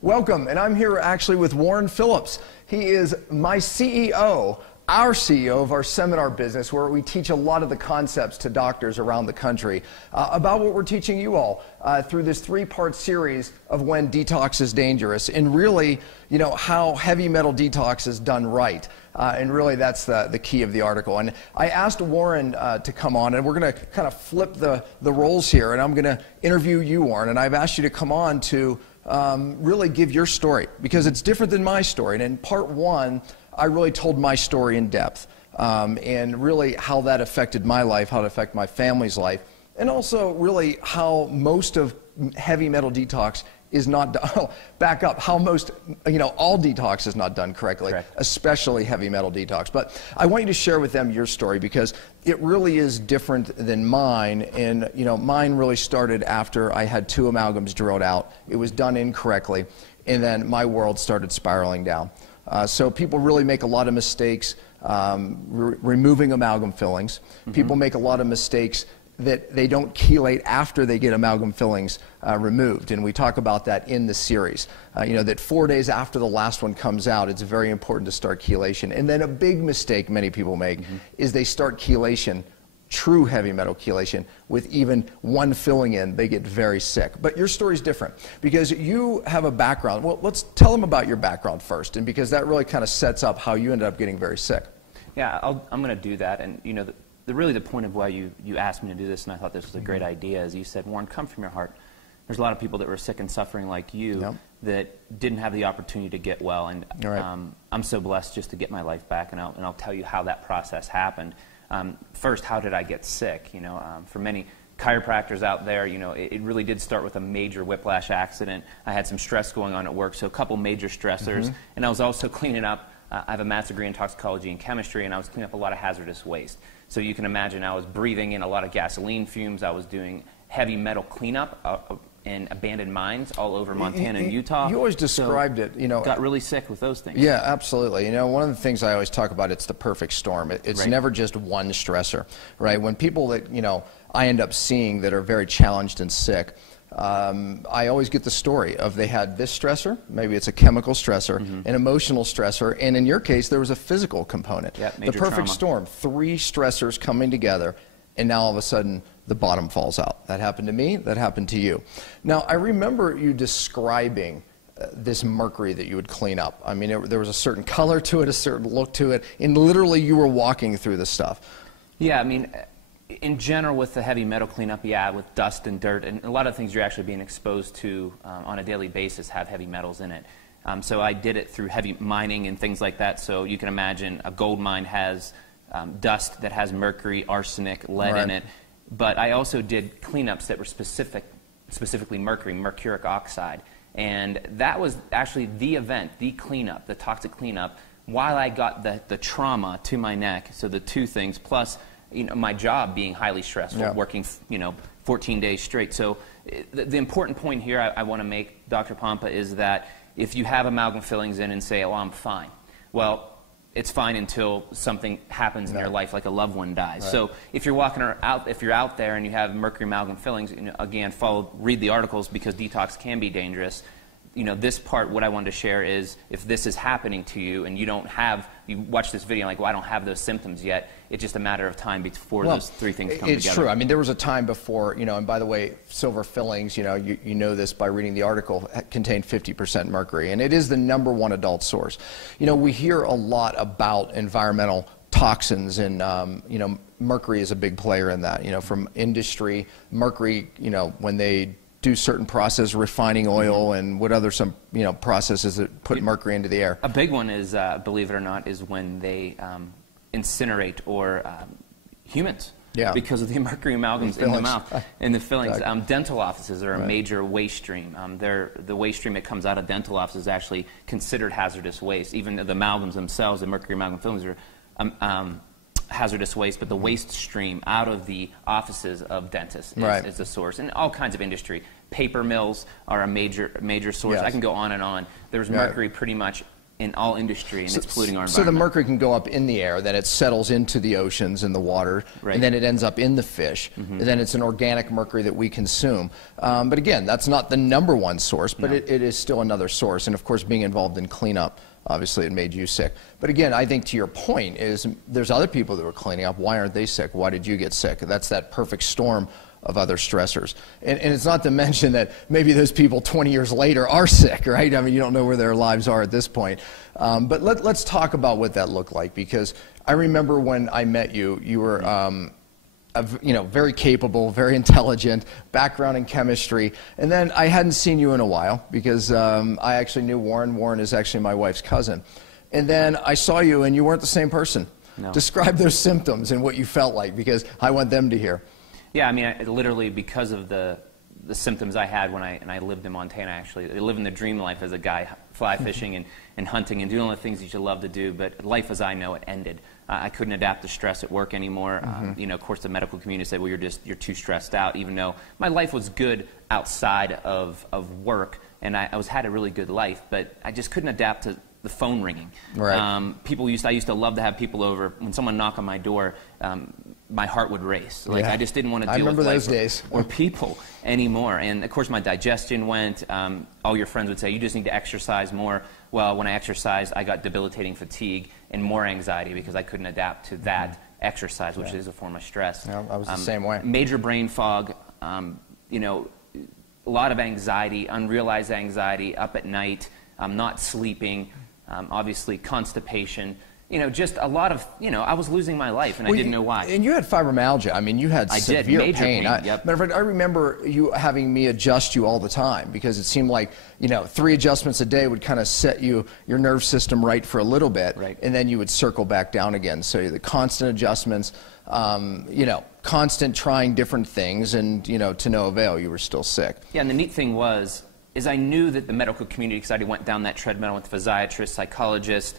Welcome, and I'm here actually with Warren Phillips. He is my CEO, our CEO of our seminar business, where we teach a lot of the concepts to doctors around the country about what we're teaching you all through this three-part series of when detox is dangerous, and really, you know, how heavy metal detox is done right. And really, that's the key of the article. And I asked Warren to come on, and we're going to kind of flip the roles here, and I'm going to interview you, Warren, and I've asked you to come on to really give your story, because it's different than my story. And in part one, I really told my story in depth, and really how that affected my life, how it affected my family's life, and also really how most of heavy metal detox is not done. Oh, back up, how most, you know, all detox is not done correctly, Correct. Especially heavy metal detox. But I want you to share with them your story, because it really is different than mine. And, you know, mine really started after I had 2 amalgams drilled out. It was done incorrectly, and then my world started spiraling down. So people really make a lot of mistakes removing amalgam fillings. Mm-hmm. People make a lot of mistakes that they don't chelate after they get amalgam fillings removed, and we talk about that in the series. You know, that 4 days after the last one comes out, it's very important to start chelation. And then a big mistake many people make is they start chelation, true heavy metal chelation, with even 1 filling in, they get very sick. But your story's different, because you have a background. Well, let's tell them about your background first, and because that really kind of sets up how you ended up getting very sick. Yeah, I'm going to do that, and you know, really the point of why you asked me to do this, and I thought this was a great idea, is you said, Warren, come from your heart. There's a lot of people that were sick and suffering like you that didn't have the opportunity to get well, and I'm so blessed just to get my life back, and I'll tell you how that process happened. First, how did I get sick? You know, for many chiropractors out there, you know, it really did start with a major whiplash accident. I had some stress going on at work, so a couple major stressors, and I was also cleaning up. I have a master's degree in toxicology and chemistry, and I was cleaning up a lot of hazardous waste. So you can imagine I was breathing in a lot of gasoline fumes. I was doing heavy metal cleanup in abandoned mines all over Montana and Utah. You always described it, you know. Got really sick with those things. Yeah, absolutely. You know, one of the things I always talk about, it's the perfect storm. It's never just one stressor, right? When people that, you know, I end up seeing that are very challenged and sick, I always get the story of they had this stressor, maybe it's a chemical stressor, an emotional stressor, and in your case, there was a physical component. Yeah, the perfect storm, 3 stressors coming together, and now all of a sudden, the bottom falls out. That happened to me, that happened to you. Now, I remember you describing this mercury that you would clean up. I mean, there was a certain color to it, a certain look to it, and literally you were walking through this stuff. Yeah, I mean, in general, with the heavy metal cleanup, yeah, with dust and dirt, and a lot of things you're actually being exposed to on a daily basis have heavy metals in it. So I did it through heavy mining and things like that. So you can imagine a gold mine has dust that has mercury, arsenic, lead in it. But I also did cleanups that were specifically mercury, mercuric oxide. And that was actually the event, the cleanup, the toxic cleanup, while I got the trauma to my neck. So the 2 things, plus, you know, my job being highly stressful, working, you know, 14 days straight. So the important point here I want to make, Dr. Pompa, is that if you have amalgam fillings in and say, oh, I'm fine, well, it's fine until something happens in your life, like a loved one dies. So if you're if you're out there and you have mercury amalgam fillings, you know, again, read the articles, because detox can be dangerous. You know, this part, what I wanted to share is, if this is happening to you and you watch this video like, well, I don't have those symptoms yet, it's just a matter of time before those 3 things come together. It's true. I mean, there was a time before, you know, and by the way, silver fillings, you know, you know this by reading the article, contain 50% mercury, and it is the #1 adult source. You know, we hear a lot about environmental toxins, and, you know, mercury is a big player in that, you know, from industry. Mercury, you know, when they do certain process, refining oil, and what other you know, processes that put mercury into the air. A big one is, believe it or not, is when they incinerate humans. Yeah. Because of the mercury amalgams in the mouth and the fillings. Exactly. Dental offices are a major waste stream. The waste stream that comes out of dental offices is actually considered hazardous waste. Even the amalgams themselves, the mercury amalgam fillings, are hazardous waste, but the waste stream out of the offices of dentists is the source. And all kinds of industry. Paper mills are a major source. I can go on and on. There's mercury pretty much in all industry, and it's polluting our environment. So the mercury can go up in the air, then it settles into the oceans and the water, and then it ends up in the fish, and then it's an organic mercury that we consume. But again, that's not the #1 source, but it is still another source. And of course, being involved in cleanup, obviously it made you sick. But again, I think to your point is there's other people that were cleaning up. Why aren't they sick? Why did you get sick? That's that perfect storm of other stressors. And it's not to mention that maybe those people 20 years later are sick, right? I mean, you don't know where their lives are at this point. But let's talk about what that looked like, because I remember when I met you, you were very capable, very intelligent, background in chemistry. And then I hadn't seen you in a while because I actually knew Warren. Warren is actually my wife's cousin. And then I saw you and you weren't the same person. No. Describe those symptoms and what you felt like, because I want them to hear. Yeah, I mean, literally because of the symptoms I had when I lived in Montana, actually. I lived in the dream life as a guy, fly fishing and hunting and doing all the things that you love to do, but life as I know it ended. I couldn't adapt to stress at work anymore. Of course, the medical community said, well, you're too stressed out, even though my life was good outside of work, and I had a really good life, but I just couldn't adapt to the phone ringing. Right. I used to love to have people over. When someone knocked on my door, my heart would race. Like, I just didn't want to deal with life or people anymore. And of course, my digestion went. All your friends would say, you just need to exercise more. Well, when I exercised, I got debilitating fatigue and more anxiety because I couldn't adapt to that exercise, which is a form of stress. Yeah, I was the same way. Major brain fog, a lot of anxiety, unrealized anxiety, up at night, not sleeping, obviously constipation. Just a lot of, I was losing my life, and I didn't know why. And you had fibromyalgia. I mean, you had severe pain. Yep. Matter of fact, I remember you having me adjust you all the time, because it seemed like, 3 adjustments a day would kind of set your nerve system right for a little bit, and then you would circle back down again. So the constant adjustments, constant trying different things, and, to no avail, you were still sick. Yeah, and the neat thing is I knew that the medical community, because I went down that treadmill with physiatrists, psychologists,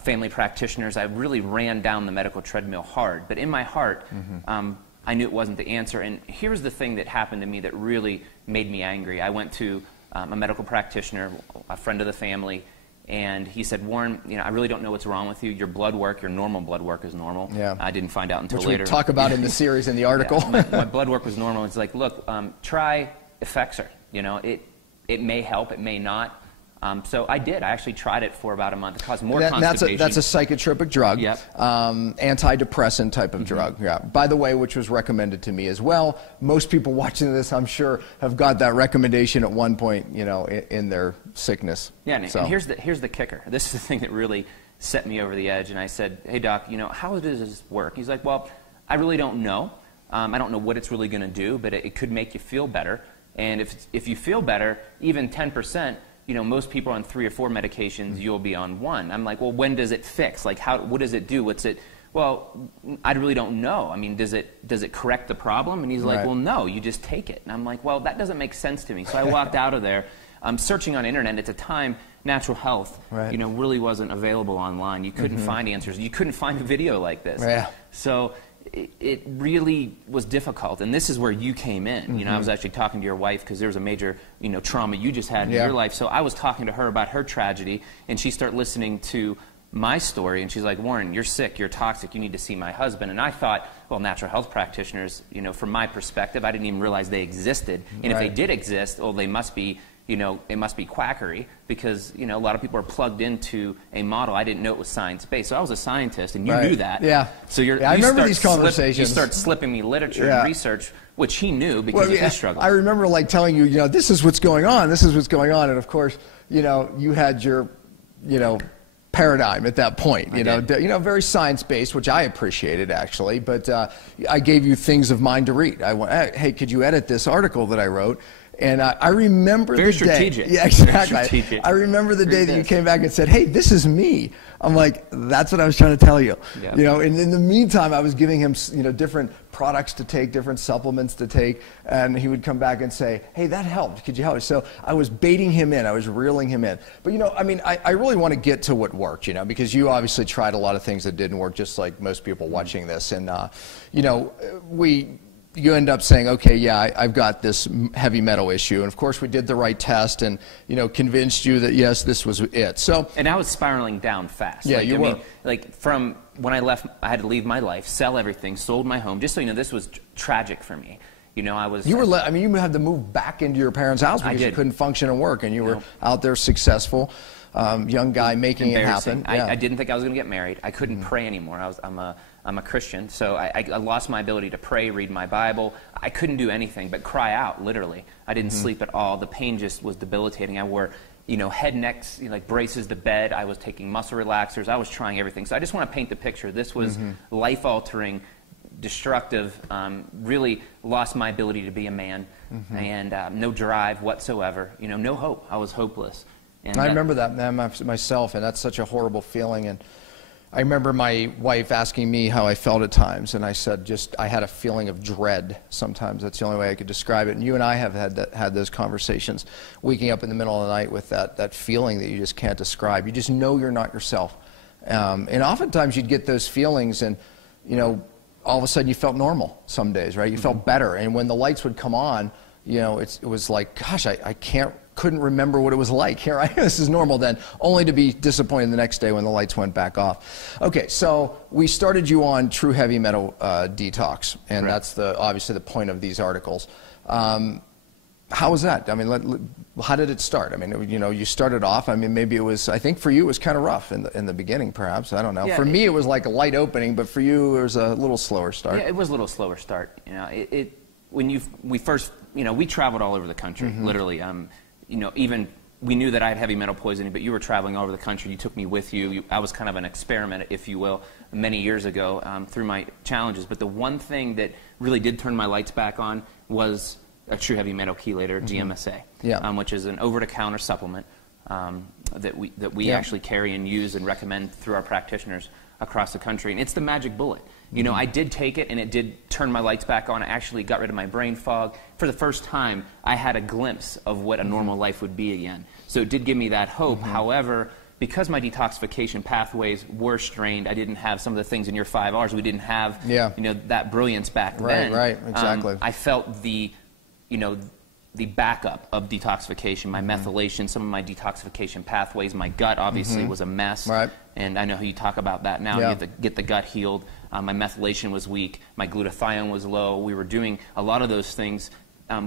family practitioners. I really ran down the medical treadmill hard. But in my heart, I knew it wasn't the answer. And here's the thing that happened to me that really made me angry. I went to a medical practitioner, a friend of the family, and he said, Warren, I really don't know what's wrong with you. Your blood work, your normal blood work is normal. Yeah. I didn't find out until later. Which we talk about in the series, in the article. Yeah, my blood work was normal. It's like, look, try Effexor. It may help, it may not. So I did. I actually tried it for about a month. It caused more constipation. That's a psychotropic drug, yep. Antidepressant type of drug. Yeah. By the way, which was recommended to me as well. Most people watching this, I'm sure, have got that recommendation at one point, in their sickness. Yeah, and here's the kicker. This is the thing that really set me over the edge. And I said, hey, doc, how does this work? He's like, well, I really don't know. I don't know what it's really going to do, but it could make you feel better. And if you feel better, even 10%, most people are on 3 or 4 medications, you'll be on 1. I'm like, well, when does it fix? Like, what does it do? What's it? Well, I really don't know. I mean, does it correct the problem? And he's like, well, no, you just take it. And I'm like, well, that doesn't make sense to me. So I walked out of there. I'm searching on internet. At the time, natural health, really wasn't available online. You couldn't find answers. You couldn't find a video like this. Yeah. So it really was difficult, and this is where you came in. I was actually talking to your wife because there was a major, trauma you just had in your life. So I was talking to her about her tragedy, and she started listening to my story, and she's like, Warren, you're sick, you're toxic, you need to see my husband. And I thought, well, natural health practitioners, from my perspective, I didn't even realize they existed. And if they did exist, well, they must be, it must be quackery, because, a lot of people are plugged into a model. I didn't know it was science-based. So I was a scientist, and you knew that. Yeah. So I remember these conversations. You start slipping me literature and research, which he knew because of his struggle. I remember telling you, this is what's going on, this is what's going on. And of course, you had your, paradigm at that point, very science-based, which I appreciated actually, but I gave you things of mine to read. I went, hey, could you edit this article that I wrote? And I remember Very strategic. Yeah, exactly. I remember the day that you came back and said, hey, this is me. I'm like, that's what I was trying to tell you. Yep. And in the meantime, I was giving him, different products to take, different supplements to take, and he would come back and say, hey, that helped. Could you help? So I was baiting him in. I was reeling him in. But, I really want to get to what worked, because you obviously tried a lot of things that didn't work, just like most people watching this. And, you end up saying, okay, yeah, I've got this heavy metal issue. And of course, we did the right test and, you know, convinced you that, yes, this was it. So, and I was spiraling down fast. Yeah, you were. Like, from when I left, I had to leave my life, sell everything, sold my home. Just so you know, this was tragic for me. You know, I was... I mean, you had to move back into your parents' house because you couldn't function and work, and you were out there successful, young guy making it happen. I didn't think I was going to get married. I couldn't pray anymore. I'm a Christian, so I lost my ability to pray, read my Bible. I couldn't do anything but cry out, literally. I didn't sleep at all. The pain just was debilitating. I wore, you know, head necks, you know, like braces to bed. I was taking muscle relaxers. I was trying everything. So I just want to paint the picture. This was life-altering, destructive, really lost my ability to be a man, and no drive whatsoever. You know, no hope. I was hopeless. And I remember that, man, myself, and that's such a horrible feeling. And I remember my wife asking me how I felt at times, and I said I had a feeling of dread sometimes. That's the only way I could describe it. And you and I have had those conversations, waking up in the middle of the night with that feeling that you just can't describe. You just know you're not yourself. And oftentimes you'd get those feelings, and, you know, all of a sudden you felt normal some days, right? You felt better. And when the lights would come on, you know, it was like, gosh, I couldn't remember what it was like. Here I am, this is normal then, only to be disappointed the next day when the lights went back off. Okay, so we started you on true heavy metal detox, and that's obviously the point of these articles. How was that? I mean, how did it start? I mean, you know, you started off, I mean, maybe it was, I think for you it was kind of rough in the beginning, perhaps. I don't know. Yeah, for me, it was like a light opening, but for you, it was a little slower start. Yeah, it was a little slower start. You know, we first, you know, we traveled all over the country, literally. You know, even we knew that I had heavy metal poisoning, but you were traveling all over the country. You took me with you. I was kind of an experiment, if you will, many years ago through my challenges. But the one thing that really did turn my lights back on was a true heavy metal chelator, DMSA, which is an over-the-counter supplement that we actually carry and use and recommend through our practitioners across the country. And it's the magic bullet. You know, I did take it, and it did turn my lights back on. I actually got rid of my brain fog. For the first time, I had a glimpse of what a normal life would be again. So it did give me that hope. However, because my detoxification pathways were strained, I didn't have some of the things in your 5 R's. We didn't have, you know, that brilliance back then. Right, exactly. I felt the backup of detoxification, my methylation, some of my detoxification pathways. My gut obviously was a mess, and I know how you talk about that now. You have to get the gut healed. My methylation was weak. My glutathione was low. We were doing a lot of those things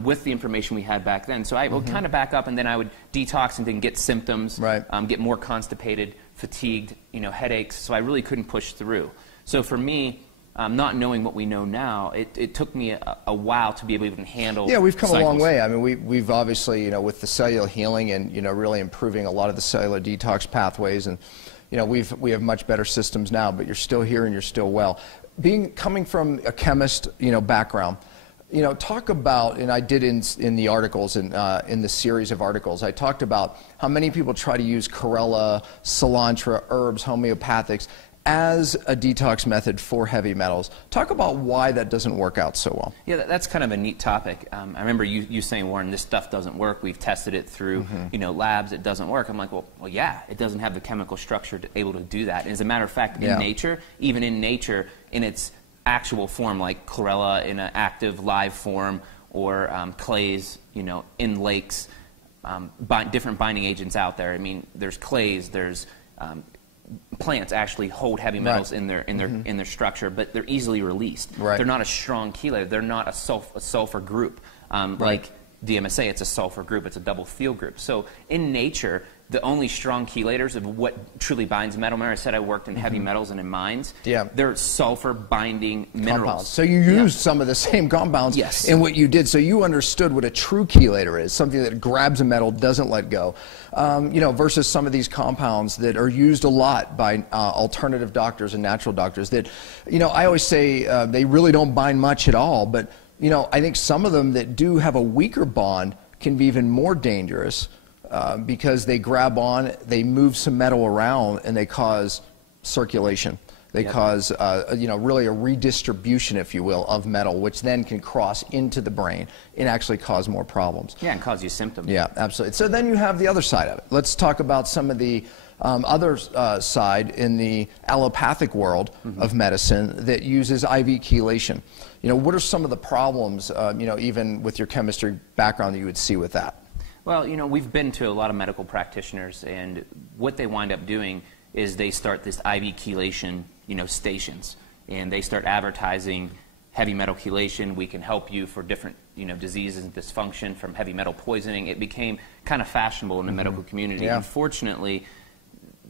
with the information we had back then. So I would kind of back up, and then I would detox and then get symptoms, get more constipated, fatigued, you know, headaches. So I really couldn't push through. So for me, not knowing what we know now, it took me a while to be able to even handle. Yeah, we've come cycles. a long way. I mean, we've obviously, you know, with the cellular healing and, you know, really improving a lot of the cellular detox pathways, and, you know, we have much better systems now. But you're still here and you're still well. Coming from a chemist, you know, background, you know, talk about, and I did in the articles, in the series of articles, I talked about how many people try to use chlorella, cilantro, herbs, homeopathics as a detox method for heavy metals. Talk about why that doesn't work out so well. Yeah, that's kind of a neat topic. I remember you saying, Warren, this stuff doesn't work. We've tested it through you know, labs. It doesn't work. I'm like, well, yeah, it doesn't have the chemical structure to able to do that. And as a matter of fact, in nature, even in nature, in its actual form, like chlorella in an active live form, or clays, you know, in lakes, different binding agents out there. I mean, there's clays, there's plants actually hold heavy metals in their structure, but they're easily released. They're not a strong chelator. They're not a sulfur group like DMSA. It's a sulfur group. It's a double field group. So in nature, the only strong chelators of what truly binds metal. Remember I said I worked in heavy metals and in mines? They're sulfur-binding minerals. Compounds. So you used some of the same compounds in what you did. So you understood what a true chelator is, something that grabs a metal, doesn't let go, you know, versus some of these compounds that are used a lot by alternative doctors and natural doctors that, you know, I always say they really don't bind much at all, but, you know, I think some of them that do have a weaker bond can be even more dangerous. Because they grab on, they move some metal around, and they cause circulation. They cause, you know, really a redistribution, if you will, of metal, which then can cross into the brain and actually cause more problems. Yeah, and cause you symptoms. Yeah, absolutely. So then you have the other side of it. Let's talk about some of the other side in the allopathic world of medicine that uses IV chelation. You know, what are some of the problems, you know, even with your chemistry background that you would see with that? Well, you know, we've been to a lot of medical practitioners, and what they wind up doing is they start this IV chelation, you know, stations, and they start advertising heavy metal chelation. We can help you for different, you know, diseases and dysfunction from heavy metal poisoning. It became kind of fashionable in the medical community. Yeah. Unfortunately,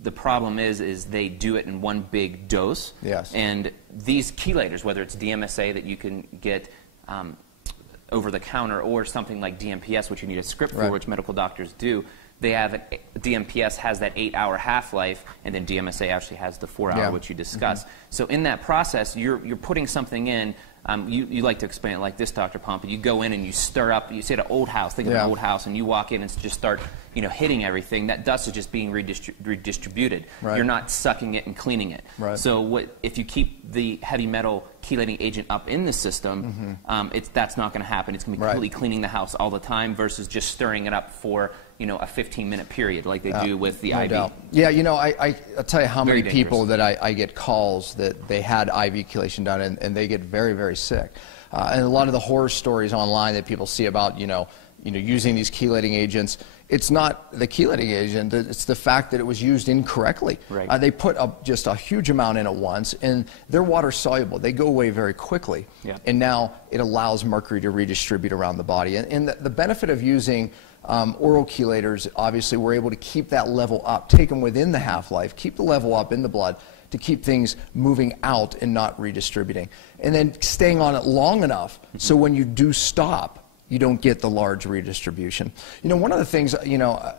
the problem is they do it in one big dose. Yes. And these chelators, whether it's DMSA that you can get over the counter, or something like DMPS, which you need a script for, which medical doctors do, they have DMPS has that 8-hour half-life, and then DMSA actually has the 4-hour, which you discussed. So in that process, you're putting something in. You like to explain it like this, Dr. Pompa. You go in and you stir up. You say an old house. Think of an old house, and you walk in and just start, you know, hitting everything. That dust is just being redistributed. You're not sucking it and cleaning it. So if you keep the heavy metal chelating agent up in the system, that's not going to happen. It's going to be completely cleaning the house all the time versus just stirring it up for, you know, a 15-minute period like they do with the IV. Doubt. Yeah, you know, I'll tell you how many people that I get calls that they had IV chelation done, and they get very, very sick. And a lot of the horror stories online that people see about, you know, using these chelating agents, it's not the chelating agent, it's the fact that it was used incorrectly. They put just a huge amount in at once, and they're water soluble. They go away very quickly. And now it allows mercury to redistribute around the body. And the benefit of using oral chelators, obviously, we're able to keep that level up, take them within the half-life, keep the level up in the blood to keep things moving out and not redistributing. And then staying on it long enough so when you do stop, you don't get the large redistribution. You know, one of the things, you know,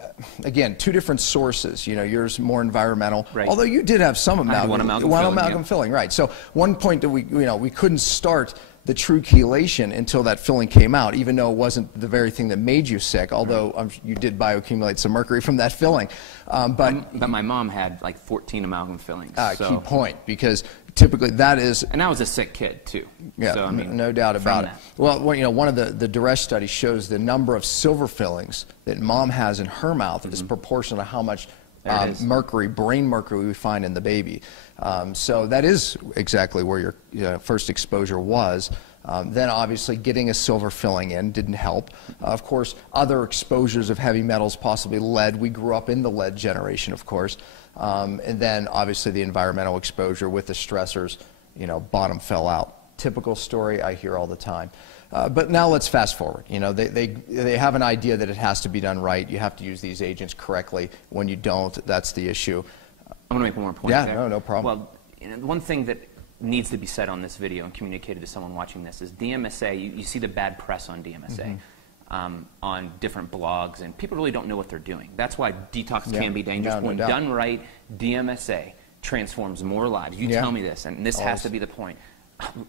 again, two different sources. You know, yours more environmental, although you did have some amalgam, one amalgam filling, right? So one point that we couldn't start the true chelation until that filling came out, even though it wasn't the very thing that made you sick, although you did bioaccumulate some mercury from that filling. But my mom had like 14 amalgam fillings. Key point, because typically that is... And I was a sick kid, too. Yeah, so, I mean, no doubt about it. Well, you know, one of the Duresh studies shows the number of silver fillings that mom has in her mouth is proportional to how much mercury, brain mercury, we find in the baby. So that is exactly where your first exposure was. Then obviously getting a silver filling in didn't help. Of course, other exposures of heavy metals, possibly lead. We grew up in the lead generation, of course. And then obviously the environmental exposure with the stressors, you know, bottom fell out. Typical story I hear all the time. But now let's fast forward. You know, they have an idea that it has to be done right. You have to use these agents correctly. When you don't, that's the issue. I'm going to make one more point there. Yeah, no problem. Well, you know, one thing that needs to be said on this video and communicated to someone watching this is DMSA, you see the bad press on DMSA on different blogs, and people really don't know what they're doing. That's why detox can be dangerous. When done right, DMSA transforms more lives. You tell me this, and this has to be the point.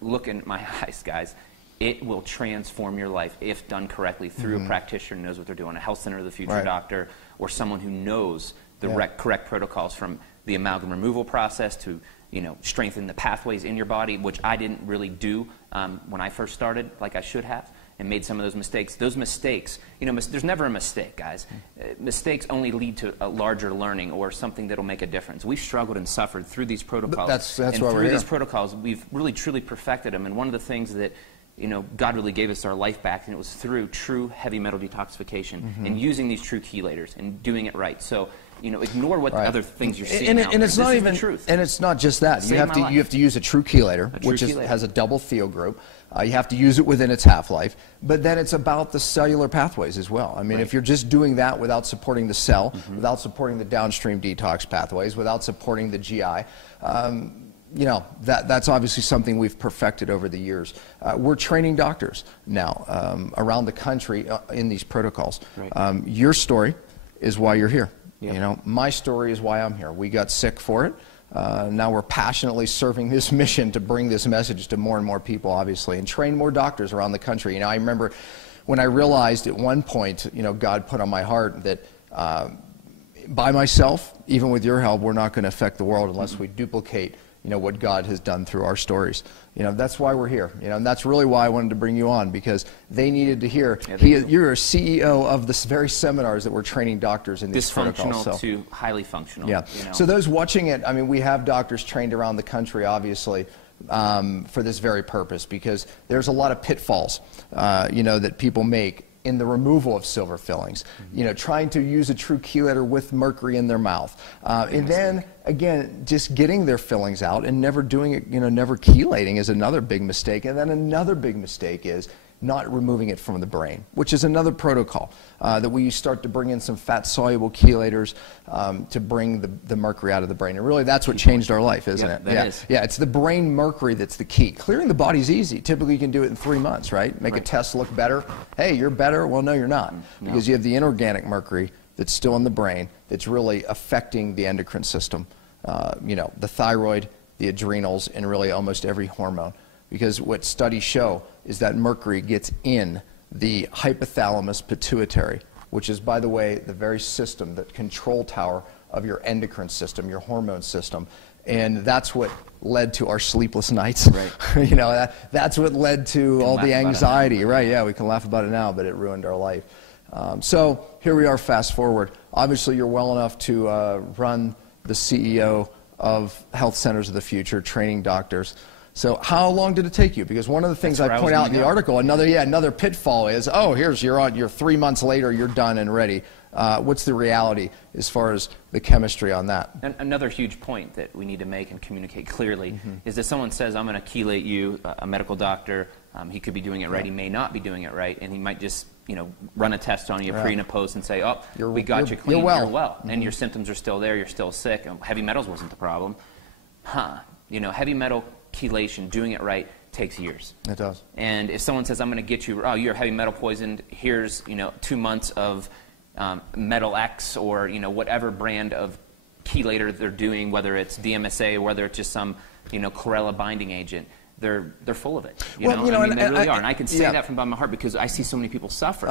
Look in my eyes, guys. It will transform your life if done correctly through a practitioner who knows what they're doing, a health center of the future doctor, or someone who knows the correct protocols, from the amalgam removal process to, you know, strengthen the pathways in your body, which I didn't really do when I first started like I should have, and made some of those mistakes. Those mistakes, you know, there's never a mistake, guys. Mistakes only lead to a larger learning or something that'll make a difference. We've struggled and suffered through these protocols. That's and why we're here. Through these protocols, we've really, truly perfected them. And one of the things that, you know, God really gave us our life back, and it was through true heavy metal detoxification and using these true chelators and doing it right. So, you know, ignore what the other things you're seeing out there. It's not even the truth. And it's not just that. You have to use a true chelator, which has a double Theo group. You have to use it within its half-life, but then it's about the cellular pathways as well. I mean, if you're just doing that without supporting the cell, without supporting the downstream detox pathways, without supporting the GI, you know, that's obviously something we've perfected over the years. We're training doctors now around the country in these protocols. Your story is why you're here. You know, my story is why I'm here. We got sick for it. Now we're passionately serving this mission to bring this message to more and more people, obviously, and train more doctors around the country. You know, I remember when I realized at one point, you know, God put on my heart that by myself, even with your help, we're not going to affect the world unless we duplicate, what God has done through our stories. That's why we're here. And that's really why I wanted to bring you on, because they needed to hear. You're a CEO of this very seminars that we're training doctors in these protocols. Dysfunctional to highly functional. Yeah. So those watching it, I mean, we have doctors trained around the country, obviously, for this very purpose, because there's a lot of pitfalls, that people make in the removal of silver fillings, trying to use a true chelator with mercury in their mouth. And then, again, just getting their fillings out and never doing it, never chelating is another big mistake. And then another big mistake is not removing it from the brain, which is another protocol that we start to bring in some fat-soluble chelators to bring the mercury out of the brain. And really, that's what changed our life, isn't it? That is. Yeah, it's the brain mercury that's the key. Clearing the body's easy. Typically, you can do it in 3 months, right? Make a test look better. Hey, you're better. Well, no, you're not. Because you have the inorganic mercury that's still in the brain that's really affecting the endocrine system, the thyroid, the adrenals, and really almost every hormone. Because what studies show is that mercury gets in the hypothalamus pituitary, which is, by the way, the very system, the control tower of your endocrine system, your hormone system. And that's what led to our sleepless nights. Right. That's what led to all the anxiety. Right, yeah, we can laugh about it now, but it ruined our life. So here we are, fast forward. Obviously, you're well enough to run the CEO of Health Centers of the Future, training doctors. So how long did it take you? Because one of the things I point out in the article, another pitfall is, you're 3 months later, you're done and ready. What's the reality as far as the chemistry on that? And another huge point that we need to make and communicate clearly is that someone says, I'm going to chelate you, a medical doctor, he could be doing it right, he may not be doing it right, and he might just run a test on you pre and a post and say, we got you clean, you're well. And your symptoms are still there, you're still sick, heavy metals wasn't the problem. Heavy metal chelation, doing it right, takes years. It does. And if someone says, I'm going to get you, you're heavy metal poisoned, here's 2 months of Metal X or whatever brand of chelator they're doing, whether it's DMSA or whether it's just some chlorella binding agent, they're full of it. They really are. And I can say that from the bottom of my heart because I see so many people suffer.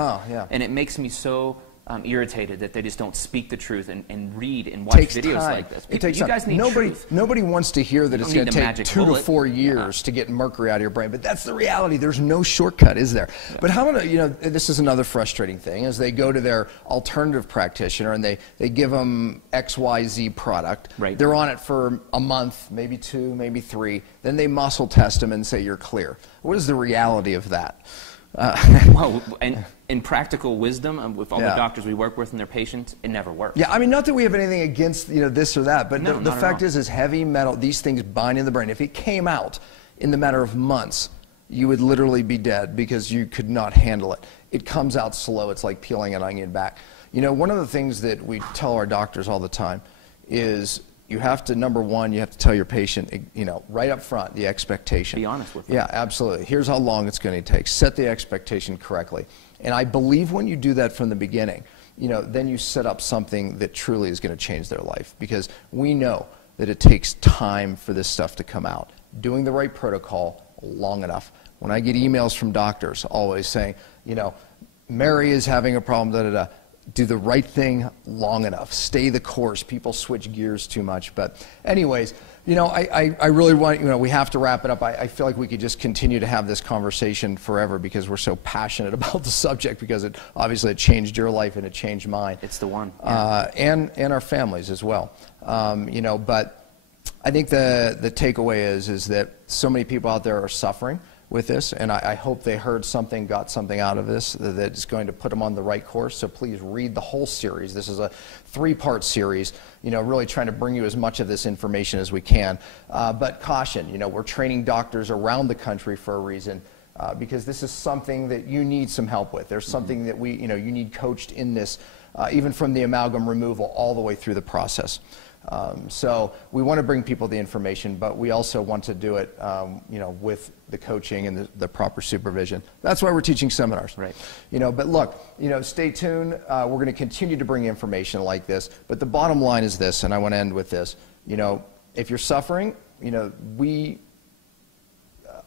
And it makes me so irritated that they just don't speak the truth and read and watch videos like this. It takes you guys need truth. Nobody wants to hear that it's going to take 2 to 4 years to get mercury out of your brain, but that's the reality. There's no shortcut, is there? But how about, this is another frustrating thing, is they go to their alternative practitioner and they give them XYZ product. Right. They're on it for a month, maybe 2, maybe 3. Then they muscle test them and say you're clear. What is the reality of that? Well, and in practical wisdom, with all the doctors we work with and their patients, it never works. Yeah, I mean, not that we have anything against this or that, but the fact is heavy metal, these things bind in the brain. If it came out in the matter of months, you would literally be dead because you could not handle it. It comes out slow. It's like peeling an onion back. One of the things that we tell our doctors all the time is you have to, number one, you have to tell your patient, right up front, the expectation. Be honest with them. Yeah, absolutely. Here's how long it's going to take. Set the expectation correctly. And I believe when you do that from the beginning, then you set up something that truly is going to change their life. Because we know that it takes time for this stuff to come out. Doing the right protocol long enough. When I get emails from doctors always saying, Mary is having a problem, da-da-da. Do the right thing long enough. Stay the course. People switch gears too much. But anyways, I really want, we have to wrap it up. I feel like we could just continue to have this conversation forever because we're so passionate about the subject because it changed your life and it changed mine. It's the one. And our families as well. But I think the takeaway is that so many people out there are suffering with this, and I hope they heard something, got something out of this that is going to put them on the right course. So please read the whole series. This is a 3-part series, really trying to bring you as much of this information as we can. But caution, we're training doctors around the country for a reason, because this is something that you need some help with. There's something that you need coached in this, even from the amalgam removal all the way through the process. So we want to bring people the information, but we also want to do it, with the coaching and the proper supervision. That's why we're teaching seminars. Right. But look, stay tuned. We're going to continue to bring information like this. But the bottom line is this, and I want to end with this. If you're suffering,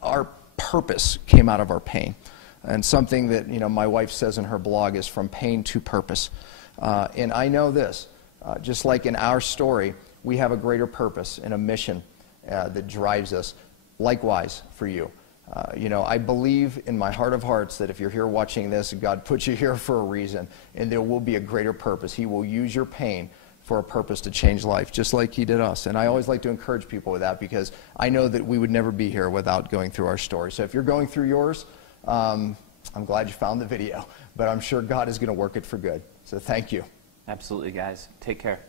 our purpose came out of our pain, and something that my wife says in her blog is from pain to purpose. And I know this. Just like in our story, we have a greater purpose and a mission that drives us. Likewise for you. You know, I believe in my heart of hearts that if you're here watching this, God put you here for a reason, and there will be a greater purpose. He will use your pain for a purpose to change life, just like he did us. And I always like to encourage people with that, because I know that we would never be here without going through our story. So if you're going through yours, I'm glad you found the video, but I'm sure God is going to work it for good. So thank you. Absolutely, guys. Take care.